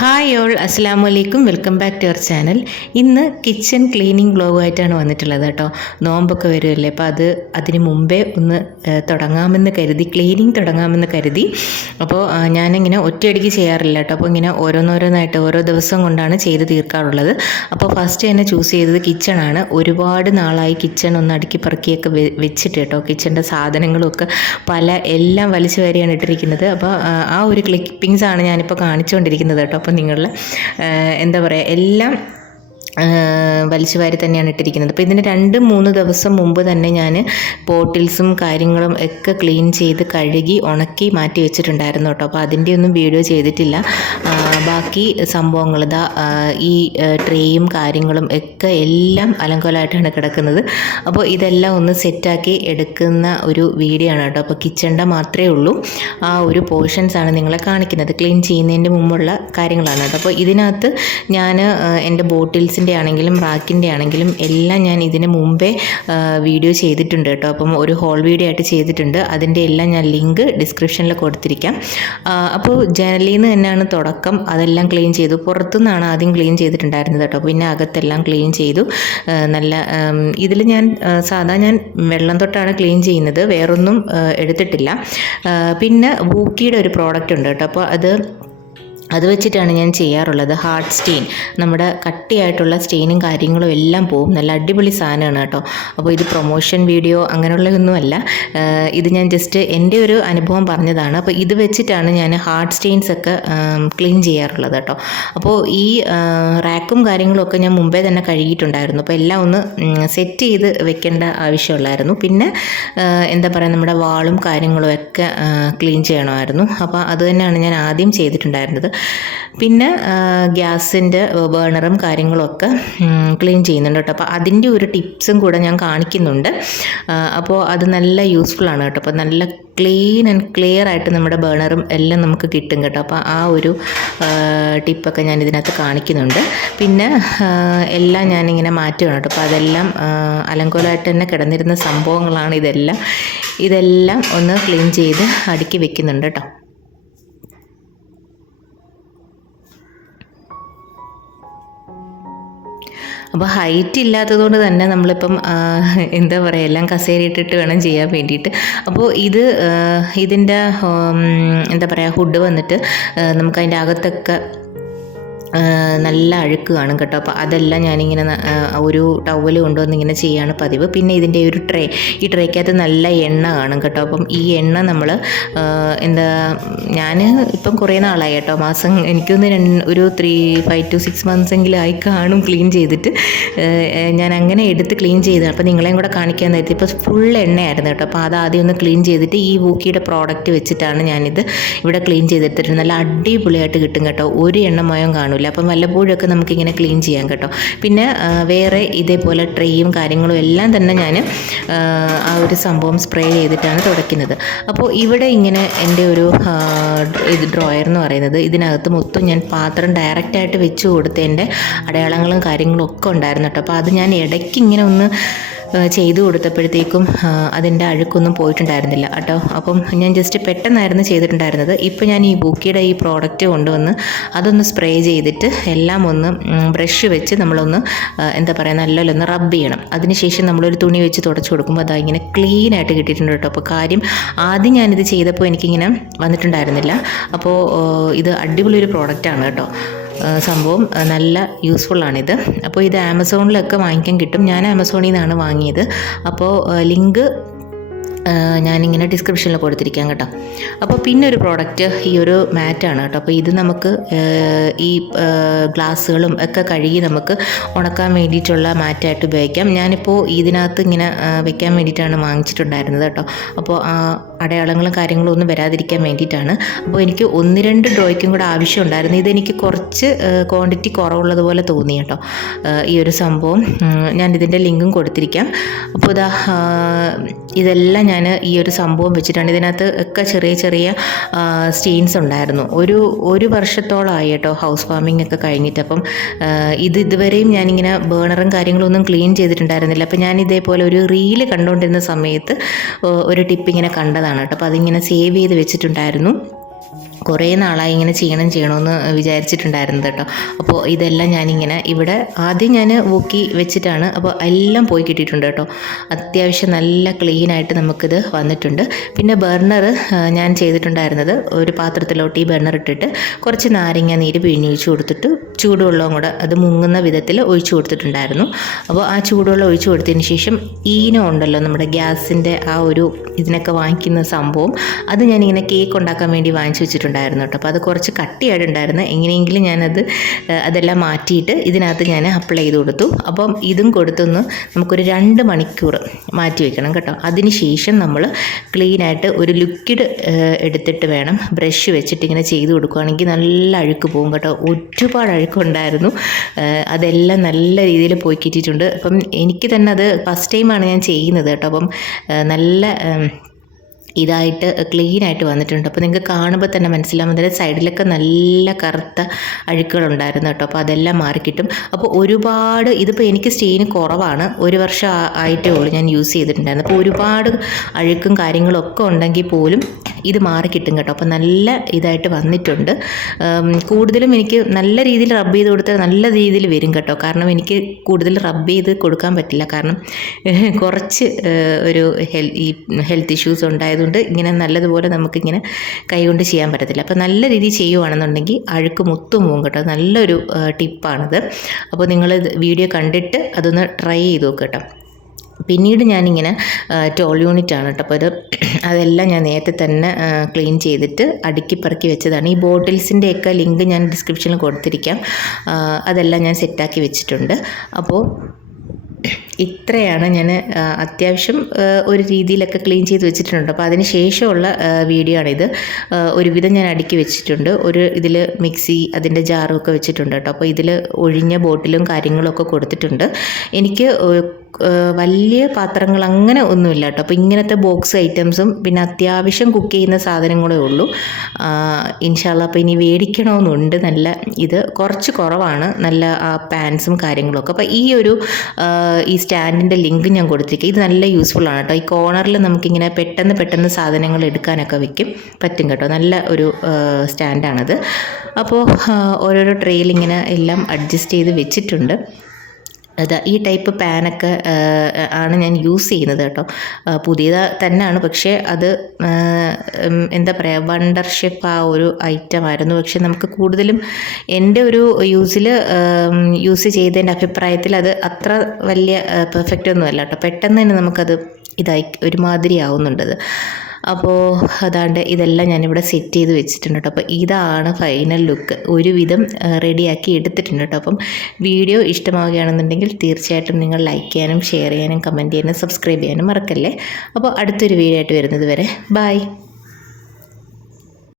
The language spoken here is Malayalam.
ഹായ് ഓൾ, അസ്സലാമു അലൈക്കും. Welcome back to our channel. ഇന്ന് കിച്ചൺ ക്ലീനിങ് വ്ലോഗുമായിട്ടാണ് വന്നിട്ടുള്ളത് കേട്ടോ. നോമ്പൊക്കെ വരുമല്ലേ, അപ്പോൾ അതിന് മുമ്പേ ഒന്ന് തുടങ്ങാമെന്ന് കരുതി, ക്ലീനിങ് തുടങ്ങാമെന്ന് കരുതി. അപ്പോൾ ഞാനിങ്ങനെ ഒറ്റയടിക്ക് ചെയ്യാറില്ല കേട്ടോ. അപ്പോൾ ഇങ്ങനെ ഓരോന്നോരോന്നായിട്ട് ഓരോ ദിവസം കൊണ്ടാണ് ചെയ്ത് തീർക്കാറുള്ളത്. അപ്പോൾ ഫസ്റ്റ് തന്നെ ചൂസ് ചെയ്തത് കിച്ചണാണ്. ഒരുപാട് നാളായി കിച്ചൺ ഒന്ന് അടുക്കി പറക്കിയൊക്കെ വെച്ചിട്ട് കേട്ടോ. കിച്ചണിൻ്റെ സാധനങ്ങളുമൊക്കെ എല്ലാം വലിച്ചു വാരിയാണ് ഇട്ടിരിക്കുന്നത്. അപ്പോൾ ആ ഒരു ക്ലിപ്പിങ്സാണ് ഞാനിപ്പോൾ കാണിച്ചുകൊണ്ടിരിക്കുന്നത് കേട്ടോ. അപ്പോൾ നിങ്ങളുടെ എന്താ പറയുക, എല്ലാം വലിച്ചു വാരി തന്നെയാണ് ഇട്ടിരിക്കുന്നത്. അപ്പോൾ ഇതിന് 2-3 ദിവസം മുമ്പ് തന്നെ ഞാൻ ബോട്ടിൽസും കാര്യങ്ങളും ഒക്കെ ക്ലീൻ ചെയ്ത് കഴുകി ഉണക്കി മാറ്റി വെച്ചിട്ടുണ്ടായിരുന്നു കേട്ടോ. അപ്പോൾ അതിൻ്റെ ഒന്നും വീഡിയോ ചെയ്തിട്ടില്ല. ബാക്കി സംഭവങ്ങൾ ഈ ട്രേയും കാര്യങ്ങളും ഒക്കെ എല്ലാം അലങ്കോലമായിട്ടാണ് കിടക്കുന്നത്. അപ്പോൾ ഇതെല്ലാം ഒന്ന് സെറ്റാക്കി എടുക്കുന്ന ഒരു വീഡിയോ ആണ് കേട്ടോ. അപ്പോൾ കിച്ചണിൻ്റെ മാത്രമേ ഉള്ളൂ, ആ ഒരു പോർഷൻസാണ് നിങ്ങളെ കാണിക്കുന്നത്. ക്ലീൻ ചെയ്യുന്നതിൻ്റെ മുമ്പുള്ള കാര്യങ്ങളാണ് കേട്ടോ. അപ്പോൾ ഇതിനകത്ത് ഞാൻ എൻ്റെ ബോട്ടിൽസിൻ്റെ ആണെങ്കിലും റാക്കിൻ്റെ ആണെങ്കിലും എല്ലാം ഞാൻ ഇതിന് മുമ്പേ വീഡിയോ ചെയ്തിട്ടുണ്ട് കേട്ടോ. അപ്പം ഒരു ഹോൾ വീഡിയോ ആയിട്ട് ചെയ്തിട്ടുണ്ട്. അതിൻ്റെ എല്ലാം ഞാൻ ലിങ്ക് ഡിസ്ക്രിപ്ഷനിൽ കൊടുത്തിരിക്കാം. അപ്പോൾ ജനലിൽ നിന്ന് തന്നെയാണ് തുടക്കം. അതെല്ലാം ക്ലീൻ ചെയ്തു. പുറത്തുനിന്നാണ് ആദ്യം ക്ലീൻ ചെയ്തിട്ടുണ്ടായിരുന്നത് കേട്ടോ. പിന്നെ അകത്തെല്ലാം ക്ലീൻ ചെയ്തു. നല്ല ഇതിൽ ഞാൻ ഞാൻ വെള്ളം തൊട്ടാണ് ക്ലീൻ ചെയ്യുന്നത്, വേറൊന്നും എടുത്തിട്ടില്ല. പിന്നെ വൂക്കിയുടെ ഒരു പ്രോഡക്റ്റ് ഉണ്ട് കേട്ടോ. അപ്പോൾ അത് വെച്ചിട്ടാണ് ഞാൻ ചെയ്യാറുള്ളത്. ഹാർഡ് സ്റ്റെയിൻ, നമ്മുടെ കട്ടിയായിട്ടുള്ള സ്റ്റെയിനും കാര്യങ്ങളും എല്ലാം പോവും. നല്ല അടിപൊളി സാധനമാണ് കേട്ടോ. അപ്പോൾ ഇത് പ്രൊമോഷൻ വീഡിയോ അങ്ങനെയുള്ളതൊന്നുമല്ല, ഇത് ഞാൻ ജസ്റ്റ് എൻ്റെ ഒരു അനുഭവം പറഞ്ഞതാണ്. അപ്പോൾ ഇത് വെച്ചിട്ടാണ് ഞാൻ ഹാർഡ് സ്റ്റെയിൻസ് ഒക്കെ ക്ലീൻ ചെയ്യാറുള്ളത് കേട്ടോ. അപ്പോൾ ഈ റാക്കും കാര്യങ്ങളും ഒക്കെ ഞാൻ മുമ്പേ തന്നെ കഴുകിയിട്ടുണ്ടായിരുന്നു. അപ്പോൾ എല്ലാം ഒന്ന് സെറ്റ് ചെയ്ത് വെക്കേണ്ട ആവശ്യമുള്ളായിരുന്നു. പിന്നെ എന്താ പറയുക, നമ്മുടെ വാളും കാര്യങ്ങളും ഒക്കെ ക്ലീൻ ചെയ്യണമായിരുന്നു. അപ്പോൾ അത് തന്നെയാണ് ഞാൻ ആദ്യം ചെയ്തിട്ടുണ്ടായിരുന്നത്. പിന്നെ ഗ്യാസിൻ്റെ ബേണറും കാര്യങ്ങളൊക്കെ ക്ലീൻ ചെയ്യുന്നുണ്ട് കേട്ടോ. അപ്പോൾ അതിൻ്റെ ഒരു ടിപ്സും കൂടെ ഞാൻ കാണിക്കുന്നുണ്ട്. അപ്പോൾ അത് നല്ല യൂസ്ഫുള്ളാണ് കേട്ടോ. അപ്പോൾ നല്ല ക്ലീൻ ആൻഡ് ക്ലിയർ ആയിട്ട് നമ്മുടെ ബേണറും എല്ലാം നമുക്ക് കിട്ടും കേട്ടോ. അപ്പോൾ ആ ഒരു ടിപ്പൊക്കെ ഞാൻ ഇതിനകത്ത് കാണിക്കുന്നുണ്ട്. പിന്നെ എല്ലാം ഞാനിങ്ങനെ മാറ്റുകയാണ് കേട്ടോ. അപ്പോൾ അതെല്ലാം അലങ്കോലമായിട്ട് തന്നെ കിടന്നിരുന്ന സംഭവങ്ങളാണ് ഇതെല്ലാം ഒന്ന് ക്ലീൻ ചെയ്ത് അടുക്കി വെക്കുന്നുണ്ട് കേട്ടോ. അപ്പോൾ ഹൈറ്റ് ഇല്ലാത്തതുകൊണ്ട് തന്നെ നമ്മളിപ്പം എന്താ പറയുക, എല്ലാം കസേരയിട്ടിട്ട് വേണം ചെയ്യാൻ വേണ്ടിയിട്ട്. അപ്പോൾ ഇതിൻ്റെ എന്താ പറയുക, ഹുഡ് വന്നിട്ട് നമുക്കതിൻ്റെ അകത്തൊക്കെ നല്ല അഴുക്ക് കാണും കേട്ടോ. അപ്പോൾ അതെല്ലാം ഞാനിങ്ങനെ ഒരു ടവൽ കൊണ്ടുവന്ന് ഇങ്ങനെ ചെയ്യാണ് പതിവ്. പിന്നെ ഇതിൻ്റെ ഒരു ഈ ട്രേക്കകത്ത് നല്ല എണ്ണ കാണും കേട്ടോ. അപ്പം ഈ എണ്ണ നമ്മൾ ഞാൻ ഇപ്പം കുറേ നാളായി കേട്ടോ, മാസം എനിക്കൊന്ന് ഒരു 5 to 6 months എങ്കിലും ആയി കാണും ക്ലീൻ ചെയ്തിട്ട്. ഞാൻ അങ്ങനെ എടുത്ത് ക്ലീൻ ചെയ്ത്, അപ്പോൾ നിങ്ങളെയും കൂടെ കാണിക്കാൻ നേരത്തെ ഇപ്പോൾ ഫുൾ എണ്ണയായിരുന്നു കേട്ടോ. അപ്പോൾ അത് ആദ്യം ഒന്ന് ക്ലീൻ ചെയ്തിട്ട് ഈ വൂക്കിയുടെ പ്രോഡക്റ്റ് വെച്ചിട്ടാണ് ഞാനിത് ഇവിടെ ക്ലീൻ ചെയ്തെടുത്തിട്ട് നല്ല അടിപൊളിയായിട്ട് കിട്ടും കേട്ടോ. ഒരു എണ്ണമയം കാണില്ല. അപ്പം വല്ലപ്പോഴൊക്കെ നമുക്കിങ്ങനെ ക്ലീൻ ചെയ്യാം കേട്ടോ. പിന്നെ വേറെ ഇതേപോലെ ട്രേയും കാര്യങ്ങളും എല്ലാം തന്നെ ഞാൻ ആ ഒരു സംഭവം സ്പ്രേ ചെയ്തിട്ടാണ് തുടയ്ക്കുന്നത്. അപ്പോൾ ഇവിടെ ഇങ്ങനെ എൻ്റെ ഒരു ഡ്രോയർ എന്ന് പറയുന്നത്, ഇതിനകത്ത് മൊത്തം ഞാൻ പാത്രം ഡയറക്റ്റായിട്ട് വെച്ച് കൊടുത്തതിൻ്റെ അടയാളങ്ങളും കാര്യങ്ങളും ഒക്കെ ഉണ്ടായിരുന്നു കേട്ടോ. അപ്പോൾ അത് ഞാൻ ഇടയ്ക്ക് ഇങ്ങനെ ഒന്ന് ചെയ്തു കൊടുത്തപ്പോഴത്തേക്കും അതിൻ്റെ അഴുക്കൊന്നും പോയിട്ടുണ്ടായിരുന്നില്ല കേട്ടോ. അപ്പം ഞാൻ ജസ്റ്റ് പെട്ടെന്നായിരുന്നു ചെയ്തിട്ടുണ്ടായിരുന്നത്. ഇപ്പോൾ ഞാൻ ഈ ബൂക്കിയുടെ ഈ പ്രോഡക്റ്റ് കൊണ്ടുവന്ന് അതൊന്ന് സ്പ്രേ ചെയ്തിട്ട് എല്ലാം ഒന്ന് ബ്രഷ് വെച്ച് നമ്മളൊന്ന് എന്താ പറയുക, നല്ലൊന്ന് റബ്ബ് ചെയ്യണം. അതിനുശേഷം നമ്മളൊരു തുണി വെച്ച് തുടച്ച് കൊടുക്കുമ്പോൾ അതാ ഇങ്ങനെ ക്ലീനായിട്ട് കിട്ടിയിട്ടുണ്ട് കേട്ടോ. അപ്പോൾ കാര്യം ആദ്യം ഞാനിത് ചെയ്തപ്പോൾ എനിക്കിങ്ങനെ വന്നിട്ടുണ്ടായിരുന്നില്ല. അപ്പോൾ ഇത് അടിപൊളി ഒരു പ്രോഡക്റ്റാണ് കേട്ടോ. സംഭവം നല്ല യൂസ്ഫുള്ളാണിത്. അപ്പോൾ ഇത് ആമസോണിലൊക്കെ വാങ്ങിക്കാൻ കിട്ടും. ഞാൻ ആമസോണിൽ നിന്നാണ് വാങ്ങിയത്. അപ്പോൾ ലിങ്ക് ഞാനിങ്ങനെ ഡിസ്ക്രിപ്ഷനിൽ കൊടുത്തിരിക്കാം കേട്ടോ. അപ്പോൾ പിന്നെ ഒരു പ്രോഡക്റ്റ് ഈ ഒരു മാറ്റാണ് കേട്ടോ. അപ്പോൾ ഇത് നമുക്ക് ഈ ഗ്ലാസ്സുകളും ഒക്കെ കഴുകി നമുക്ക് ഉണക്കാൻ വേണ്ടിയിട്ടുള്ള മാറ്റായിട്ട് ഉപയോഗിക്കാം. ഞാനിപ്പോൾ ഇതിനകത്ത് ഇങ്ങനെ വെക്കാൻ വേണ്ടിയിട്ടാണ് വാങ്ങിച്ചിട്ടുണ്ടായിരുന്നത് കേട്ടോ. അപ്പോൾ അടയാളങ്ങളും കാര്യങ്ങളും ഒന്നും വരാതിരിക്കാൻ വേണ്ടിയിട്ടാണ്. അപ്പോൾ എനിക്ക് 1-2 ഡ്രോയ്ക്കും കൂടെ ആവശ്യമുണ്ടായിരുന്നു. ഇതെനിക്ക് കുറച്ച് ക്വാണ്ടിറ്റി കുറവുള്ളതുപോലെ തോന്നി കേട്ടോ ഈ ഒരു സംഭവം. ഞാൻ ഇതിൻ്റെ ലിങ്കും കൊടുത്തിരിക്കാം. അപ്പോൾ ഇതെല്ലാം ഞാൻ ഈ ഒരു സംഭവം വെച്ചിട്ടാണ്. ഇതിനകത്ത് ഒക്കെ ചെറിയ ചെറിയ സ്റ്റെയിൻസ് ഉണ്ടായിരുന്നു. ഒരു വർഷത്തോളമായി കേട്ടോ ഹൗസ് വാമിംഗ് ഒക്കെ കഴിഞ്ഞിട്ട്. അപ്പം ഇതുവരെയും ഞാനിങ്ങനെ ബേണറും കാര്യങ്ങളൊന്നും ക്ലീൻ ചെയ്തിട്ടുണ്ടായിരുന്നില്ല. അപ്പോൾ ഞാൻ ഇതേപോലെ ഒരു റീല് കണ്ടുകൊണ്ടിരുന്ന സമയത്ത് ഒരു ടിപ്പ് ഇങ്ങനെ കണ്ടതാണ് കേട്ടോ. അപ്പോൾ അതിങ്ങനെ സേവ് ചെയ്ത് വെച്ചിട്ടുണ്ടായിരുന്നു. കുറേ നാളായി ഇങ്ങനെ ചെയ്യണമെന്ന് വിചാരിച്ചിട്ടുണ്ടായിരുന്നത് കേട്ടോ. അപ്പോൾ ഇതെല്ലാം ഞാനിങ്ങനെ ഇവിടെ ആദ്യം ഞാൻ ഊക്കി വെച്ചിട്ടാണ്. അപ്പോൾ എല്ലാം പോയി കിട്ടിയിട്ടുണ്ട് കേട്ടോ. അത്യാവശ്യം നല്ല ക്ലീനായിട്ട് നമുക്കിത് വന്നിട്ടുണ്ട്. പിന്നെ ബർണർ ഞാൻ ചെയ്തിട്ടുണ്ടായിരുന്നത് ഒരു പാത്രത്തിലോട്ട് ഈ ബർണർ ഇട്ടിട്ട് കുറച്ച് നാരങ്ങ നീര് പിഴിഞ്ഞൊഴിച്ച് കൊടുത്തിട്ട് ചൂടുവെള്ളവും കൂടെ അത് മുങ്ങുന്ന വിധത്തിൽ ഒഴിച്ചു കൊടുത്തിട്ടുണ്ടായിരുന്നു. അപ്പോൾ ആ ചൂടുവെള്ളം ഒഴിച്ചു കൊടുത്തതിന് ശേഷം ഈനോ ഉണ്ടല്ലോ നമ്മുടെ ഗ്യാസിൻ്റെ ആ ഒരു ഇതിനൊക്കെ വാങ്ങിക്കുന്ന സംഭവം, അത് ഞാനിങ്ങനെ കേക്ക് ഉണ്ടാക്കാൻ വേണ്ടി വാങ്ങിച്ചു വെച്ചിട്ടുണ്ടായിരുന്നു കേട്ടോ. അപ്പോൾ അത് കുറച്ച് കട്ടിയായിട്ടുണ്ടായിരുന്നു. എങ്ങനെയെങ്കിലും അതെല്ലാം മാറ്റിയിട്ട് ഇതിനകത്ത് ഞാൻ അപ്ലൈ ചെയ്ത് കൊടുത്തു. അപ്പം ഇതും കൊടുത്തൊന്ന് നമുക്കൊരു 2 മണിക്കൂർ മാറ്റി വെക്കണം കേട്ടോ. അതിന് ശേഷം നമ്മൾ ക്ലീനായിട്ട് ഒരു ലിക്വിഡ് എടുത്തിട്ട് വേണം ബ്രഷ് വെച്ചിട്ട് ഇങ്ങനെ ചെയ്ത് കൊടുക്കുകയാണെങ്കിൽ നല്ല അഴുക്ക് പോകും കേട്ടോ. ഒരുപാട് അഴുക്കുണ്ടായിരുന്നു. അതെല്ലാം നല്ല രീതിയിൽ പോയി കിട്ടിയിട്ടുണ്ട്. അപ്പം എനിക്ക് തന്നെ അത് ഫസ്റ്റ് ടൈമാണ് ഞാൻ ചെയ്യുന്നത് കേട്ടോ. അപ്പം നല്ല ഇതായിട്ട് ക്ലീനായിട്ട് വന്നിട്ടുണ്ട്. അപ്പോൾ നിങ്ങൾക്ക് കാണുമ്പോൾ തന്നെ മനസ്സിലാവും. അതിൻ്റെ സൈഡിലൊക്കെ നല്ല കറുത്ത അഴുക്കുകളുണ്ടായിരുന്നു കേട്ടോ. അപ്പോൾ അതെല്ലാം മാറിക്കിട്ടും. അപ്പോൾ ഒരുപാട് ഇതിപ്പോൾ എനിക്ക് സ്റ്റെയിൻ കുറവാണ്, 1 വർഷം ആയിട്ടേ ഉള്ളൂ ഞാൻ യൂസ് ചെയ്തിട്ടുണ്ടായിരുന്നു. അപ്പോൾ ഒരുപാട് അഴുക്കും കാര്യങ്ങളും ഒക്കെ ഉണ്ടെങ്കിൽ പോലും ഇത് മാറിക്കിട്ടും കേട്ടോ. അപ്പോൾ നല്ല ഇതായിട്ട് വന്നിട്ടുണ്ട്. കൂടുതലും എനിക്ക് നല്ല രീതിയിൽ റബ്ബ് ചെയ്ത് കൊടുത്താൽ നല്ല രീതിയിൽ വരും കേട്ടോ. കാരണം എനിക്ക് കൂടുതൽ റബ്ബ് ചെയ്ത് കൊടുക്കാൻ പറ്റില്ല. കാരണം കുറച്ച് ഒരു ഹെൽത്ത് ഇഷ്യൂസ് ഉണ്ടായതുകൊണ്ട് ഇങ്ങനെ നല്ലതുപോലെ നമുക്കിങ്ങനെ കൈകൊണ്ട് ചെയ്യാൻ പറ്റത്തില്ല. അപ്പോൾ നല്ല രീതിയിൽ ചെയ്യുവാണെന്നുണ്ടെങ്കിൽ അഴുക്ക് മൊത്തം പോകും കേട്ടോ. നല്ലൊരു ടിപ്പാണിത്. അപ്പോൾ നിങ്ങൾ വീഡിയോ കണ്ടിട്ട് അതൊന്ന് ട്രൈ ചെയ്ത് നോക്കുക കേട്ടോ. പിന്നീട് ഞാനിങ്ങനെ ടോൾ യൂണിറ്റാണ് കേട്ടോ. അപ്പോൾ അതെല്ലാം ഞാൻ നേരത്തെ തന്നെ ക്ലീൻ ചെയ്തിട്ട് അടുക്കി പറക്കി വെച്ചതാണ്. ഈ ബോട്ടിൽസിൻ്റെയൊക്കെ ലിങ്ക് ഞാൻ ഡിസ്ക്രിപ്ഷനിൽ കൊടുത്തിരിക്കാം. അതെല്ലാം ഞാൻ സെറ്റാക്കി വെച്ചിട്ടുണ്ട്. അപ്പോൾ ഇത്രയാണ് ഞാൻ അത്യാവശ്യം ഒരു രീതിയിലൊക്കെ ക്ലീൻ ചെയ്ത് വെച്ചിട്ടുണ്ട്. അപ്പോൾ അതിന് ശേഷമുള്ള വീഡിയോ ആണിത്. ഒരുവിധം ഞാൻ അടുക്കി വെച്ചിട്ടുണ്ട്. ഇതിൽ മിക്സി അതിൻ്റെ ജാറും ഒക്കെ വെച്ചിട്ടുണ്ട് കേട്ടോ. അപ്പോൾ ഇതിൽ ഒഴിഞ്ഞ ബോട്ടിലും കാര്യങ്ങളൊക്കെ കൊടുത്തിട്ടുണ്ട്. എനിക്ക് വലിയ പാത്രങ്ങൾ അങ്ങനെ ഒന്നുമില്ല കേട്ടോ. അപ്പോൾ ഇങ്ങനത്തെ ബോക്സ് ഐറ്റംസും പിന്നെ അത്യാവശ്യം കുക്ക് ചെയ്യുന്ന സാധനങ്ങളേ ഉള്ളൂ. ഇൻഷാല്ലാ അപ്പോൾ ഇനി മേടിക്കണമെന്നുണ്ട്. നല്ല ഇത് കുറച്ച് കുറവാണ്, നല്ല പാൻസും കാര്യങ്ങളൊക്കെ. അപ്പോൾ ഈ സ്റ്റാൻഡിൻ്റെ ലിങ്ക് ഞാൻ കൊടുത്തിരിക്കുക. ഇത് നല്ല യൂസ്ഫുൾ ആണ് കേട്ടോ. ഈ കോർണറിൽ നമുക്കിങ്ങനെ പെട്ടെന്ന് സാധനങ്ങൾ എടുക്കാനൊക്കെ പറ്റും കേട്ടോ. നല്ല ഒരു സ്റ്റാൻഡാണത്. അപ്പോൾ ഓരോരോ ട്രേയിൽ ഇങ്ങനെ എല്ലാം അഡ്ജസ്റ്റ് ചെയ്ത് വെച്ചിട്ടുണ്ട്. ഈ ടൈപ്പ് പാനൊക്കെ ആണ് ഞാൻ യൂസ് ചെയ്യുന്നത് കേട്ടോ. പുതിയത് തന്നെയാണ്, പക്ഷേ അത് എന്താ പറയുക, വണ്ടർ ഷെഫ് ആ ഒരു ഐറ്റം ആയിരുന്നു. പക്ഷെ നമുക്ക് കൂടുതലും എൻ്റെ ഒരു യൂസ് ചെയ്തതിൻ്റെ അഭിപ്രായത്തിൽ അത് അത്ര വലിയ പെർഫെക്റ്റ് ഒന്നുമല്ല കേട്ടോ. പെട്ടെന്ന് തന്നെ നമുക്കത് ഒരുമാതിരി ആവുന്നുണ്ടത്. അപ്പോൾ അതാണ്ട് ഇതെല്ലാം ഞാനിവിടെ സെറ്റ് ചെയ്ത് വെച്ചിട്ടുണ്ട് കേട്ടോ. അപ്പോൾ ഇതാണ് ഫൈനൽ ലുക്ക്. ഒരുവിധം റെഡിയാക്കി എടുത്തിട്ടുണ്ട് കേട്ടോ. അപ്പം വീഡിയോ ഇഷ്ടമാവുകയാണെന്നുണ്ടെങ്കിൽ തീർച്ചയായിട്ടും നിങ്ങൾ ലൈക്ക് ചെയ്യാനും ഷെയർ ചെയ്യാനും കമൻറ്റ് ചെയ്യാനും സബ്സ്ക്രൈബ് ചെയ്യാനും മറക്കല്ലേ. അപ്പോൾ അടുത്തൊരു വീഡിയോ ആയിട്ട് വരുന്നത് വരെ ബൈ.